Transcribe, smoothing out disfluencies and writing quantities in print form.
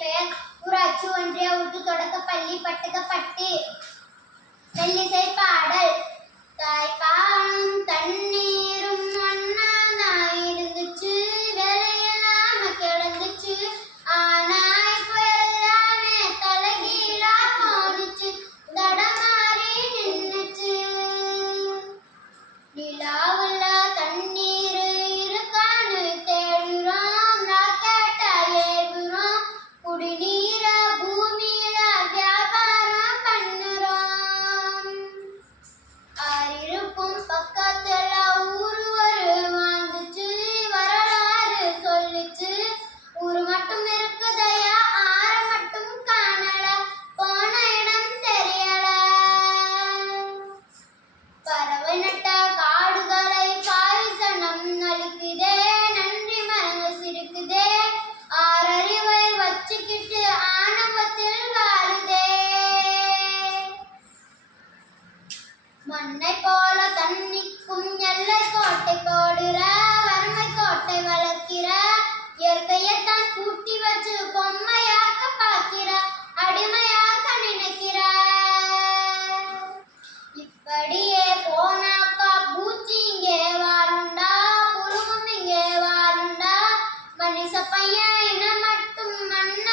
பெயர் ஊராட்சி ஒன்றிய உருது தொடக்கப்பள்ளி பட்டுக்கப்பட்டி. மெல்லிசை பாடல். தாய்ப்பாலும் தண்ணீரும் ஒன்னாதான் இருந்துச்சு, வேலையெல்லாம் கிடந்துச்சு, ஆனாய் புயல்லாமே தலைகீழா போனுச்சு, தடமாறி நின்னுச்சு. நிலாவுல தண்ணீர் இருக்கான்னு தேடுறோம், ராக்கெட்டா ஏவுறோம், குடிநீர பூமியில வியாபாரம் பண்ணுறோம். ஆறிருக்கும் பக்கத்துல ஊரு ஒரு வாழ்ந்துச்சு, வரலாறு சொல்லுச்சு, ஊரு மட்டும் இருக்குதையா, ஆற மட்டும் காணல, போன இடம் தெரியல. பறவை நட்ட காடுகளை பாரிசனம் அளிக்குதே, நன்றி மரங்கள் சிரிக்குதே, ஆறறிவை வச்சுக்கிட்டு ஆணவத்தில் வாழுதே. மண்ணை போல தண்ணிக்கும் எல்லை கோட்டை போடுற, வறுமை கோட்டை வளர்க்கிற, இயற்கையத்தான் கூட்டி வச்சு பொம்மையாக்க பார்க்கிற, அடிமையாக்க நினைக்கிற. இப்படியே போனாக்கா பூச்சி இங்கே வாழுண்டா, புழுவும் இங்கே வாழுண்டா, மனுஷ பையன் இனம் மட்டும் மண்ண